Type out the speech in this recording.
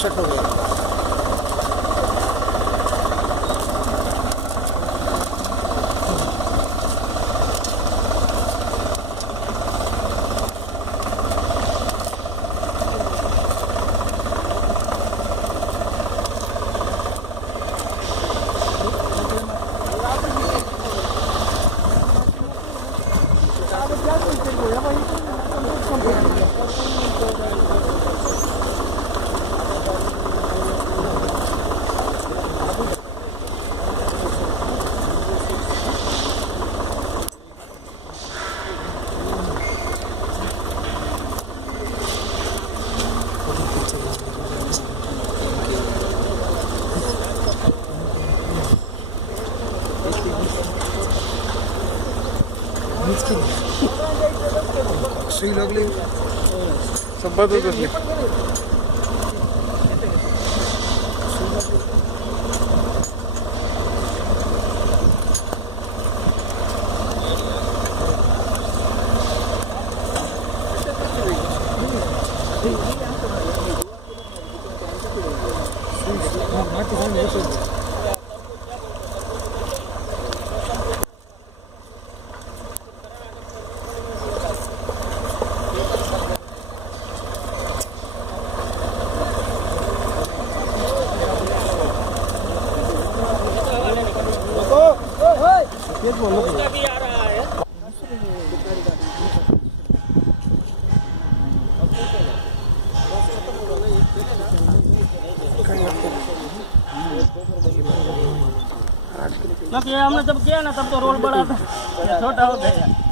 62 हो गया। सुई लागली सब बदल कसली भी आ रहा है। ना हमने जब किया ना तब तो रोड बड़ा था, छोटा हो गया।